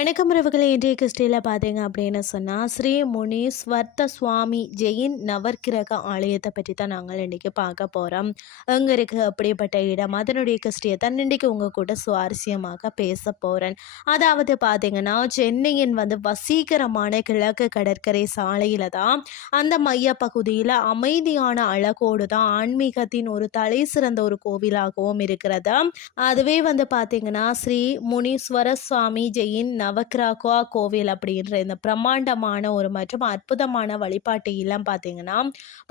வணக்கம் உறவுகளை இன்றைய கிறிஸ்டியில் பார்த்தீங்க அப்படின்னு சொன்னால் ஸ்ரீ முனீஸ்வர்த்த சுவாமி ஜெயின் நவர்கிரக ஆலயத்தை பற்றி தான் நாங்கள் இன்றைக்கி பார்க்க போகிறோம் அங்கே இருக்குது அப்படிப்பட்ட இடம்? அதனுடைய கிருஷ்டியை தான் இன்றைக்கி உங்கள் கூட சுவாரஸ்யமாக பேச போகிறேன் அதாவது பார்த்தீங்கன்னா சென்னையின் வந்து வசீகரமான கிழக்கு கடற்கரை சாலையில் தான் அந்த மைய பகுதியில் அமைதியான அழகோடு தான் ஆன்மீகத்தின் ஒரு தலை சிறந்த ஒரு கோவிலாகவும் இருக்கிறது. அதுவே வந்து பார்த்தீங்கன்னா ஸ்ரீ முனீஸ்வர சுவாமி ஜெயின் நவக்கிராகா கோவில் அப்படின்ற இந்த பிரம்மாண்டமான ஒரு மற்றும் அற்புதமான வழிபாட்டு இல்லம் பார்த்தீங்கன்னா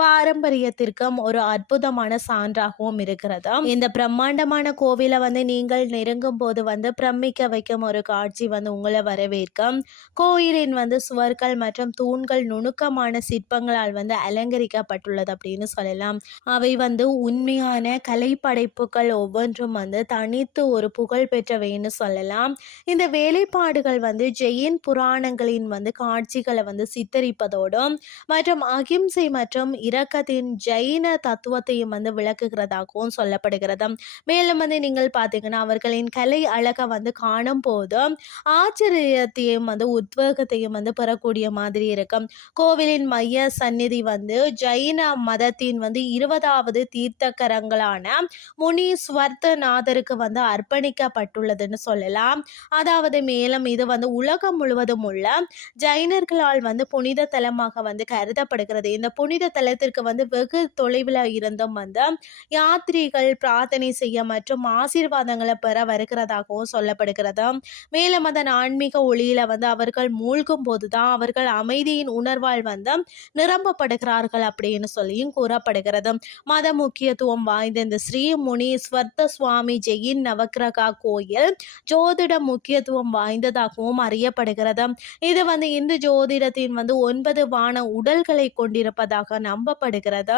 பாரம்பரியத்திற்கும் ஒரு அற்புதமான சான்றாகவும் இருக்கிறது. இந்த பிரம்மாண்டமான கோவிலை வந்து நீங்கள் நெருங்கும் போது வந்து பிரமிக்க வைக்கும் ஒரு காட்சி வந்து உங்களை வரவேற்கும் கோயிலின் வந்து சுவர்கள் மற்றும் தூண்கள் நுணுக்கமான சிற்பங்களால் வந்து அலங்கரிக்கப்பட்டுள்ளது அப்படின்னு சொல்லலாம். அவை வந்து உண்மையான கலைப்படைப்புகள் ஒவ்வொன்றும் வந்து தனித்து ஒரு புகழ் பெற்றவைன்னு சொல்லலாம். இந்த வேலைப்பாடுகள் வந்து ஜெயின் புராணங்களின் வந்து காட்சிகளை வந்து சித்தரிப்பதோடும் மற்றும் அகிம்சை மற்றும் இரக்கத்தின் ஜெயின தத்துவத்தையும் வந்து விளக்குகிறதாகவும் சொல்லப்படுகிறது. மேலும் வந்து நீங்கள் பார்த்தீங்கன்னா அவர்களின் கலை அழகை வந்து காணும் போது ஆச்சரியத்தையும் வந்து உத்வேகத்தையும் வந்து பெறக்கூடிய மாதிரி இருக்கும். கோவிலின் மைய சந்நிதி வந்து ஜெயின மதத்தின் வந்து இருபதாவது தீர்த்தக்கரங்களான முனீஸ்வர்த்தநாதருக்கு வந்து அர்ப்பணிக்கப்பட்டுள்ளதுன்னு சொல்லலாம். அதாவது மேலும் இது இது வந்து உலகம் முழுவதும் உள்ள ஜைனர்களால் வந்து புனித தலமாக வந்து கருதப்படுகிறது. இந்த புனித தலத்திற்கு வந்து வெகு தொலைவில் இருந்தும் வந்து யாத்திரிகள் பிரார்த்தனை செய்ய மற்றும் ஆசீர்வாதங்களை பெற வருகிறதாகவும் சொல்லப்படுகிறது. மேலும் அதன் ஆன்மீக ஒளியில வந்து அவர்கள் மூழ்கும் போதுதான் அவர்கள் அமைதியின் உணர்வால் வந்து நிரம்பப்படுகிறார்கள் அப்படின்னு சொல்லியும் கூறப்படுகிறது. மத முக்கியத்துவம் வாய்ந்த இந்த ஸ்ரீ முனீஸ்வர்த்த சுவாமி ஜெயின் நவக்கிரகா கோயில் ஜோதிட முக்கியத்துவம் வாய்ந்ததாக வாய்ந்ததாகவும் அறியப்படுகிறது இது வந்து இந்து ஜோதிடத்தின் வந்து ஒன்பது வான உடல்களை கொண்டிருப்பதாக நம்பப்படுகிறது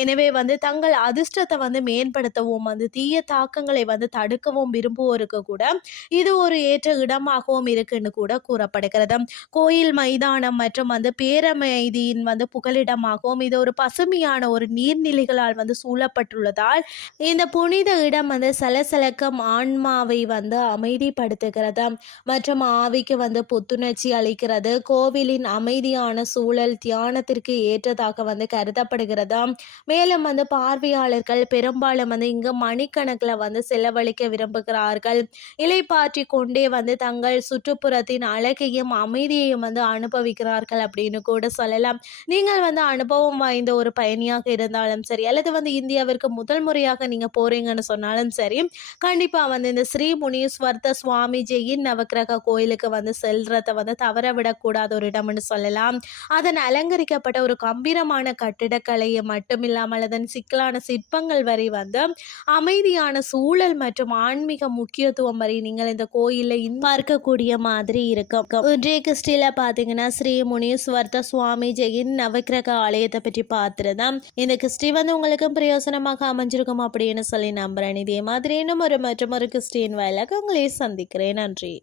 எனவே வந்து தங்கள் அதிர்ஷ்டத்தை வந்து மேம்படுத்தவும் வந்து தீய தாக்கங்களை வந்து தடுக்கவும் விரும்புவோருக்கு கூட இது ஒரு ஏற்ற இடமாகவும் இருக்குன்னு கூட கூறப்படுகிறது கோயில் மைதானம் மற்றும் வந்து பேரமைதியின் வந்து புகலிடமாகவும் இது ஒரு பசுமையான ஒரு நீர்நிலைகளால் வந்து சூழப்பட்டுள்ளதால் இந்த புனித இடம் வந்து சலசலக்கம் ஆன்மாவை வந்து அமைதிப்படுத்துகிறது மற்றும் ஆவிக்கு வந்து புத்துணர்ச்சி அளிக்கிறது. கோவிலின் அமைதியான சூழல் தியானத்திற்கு ஏற்றதாக வந்து கருதப்படுகிறது. மேலும் வந்து பார்வையாளர்கள் பெரும்பாலும் வந்து இங்கு மணிக்கணக்கில் வந்து செலவழிக்க விரும்புகிறார்கள். இலைப்பாற்றி கொண்டே வந்து தங்கள் சுற்றுப்புறத்தின் அழகையும் அமைதியையும் வந்து அனுபவிக்கிறார்கள் அப்படின்னு கூட சொல்லலாம். நீங்கள் வந்து அனுபவம் வாய்ந்த ஒரு பயணியாக இருந்தாலும் சரி அல்லது வந்து இந்தியாவிற்கு முதல் முறையாக நீங்கள் போறீங்கன்னு சொன்னாலும் சரி கண்டிப்பாக வந்து இந்த ஸ்ரீ முனீஸ்வர்த்த சுவாமிஜியின் நவக்கிரக கோயிலுக்கு வந்து செல்றத வந்து தவற விடக்கூடாத ஒரு இடம்னு சொல்லலாம். அதன் அலங்கரிக்கப்பட்ட ஒரு கம்பீரமான கட்டிடக்கலையை மட்டும் இல்லாமல் அதன் சிக்கலான சிற்பங்கள் வரை வந்து அமைதியான சூழல் மற்றும் ஆன்மீக முக்கியத்துவம் வரை நீங்கள் இந்த கோயிலில் பார்க்கக்கூடிய மாதிரி இருக்கும். இன்றைய கிறிஸ்டியில் பார்த்தீங்கன்னா ஸ்ரீ முனீஸ்வர்த்த சுவாமி ஜெயின் நவக்கிரக ஆலயத்தை பற்றி பார்த்துருந்தோம். இந்த கிறிஸ்டி வந்து உங்களுக்கும் பிரயோசனமாக அமைஞ்சிருக்கும் அப்படின்னு சொல்லி நம்புறேன். இதே மாதிரி இன்னும் ஒரு மற்றும் ஒரு கிறிஸ்டின் வாயிலாக உங்களை சந்திக்கிறேன். நன்றி.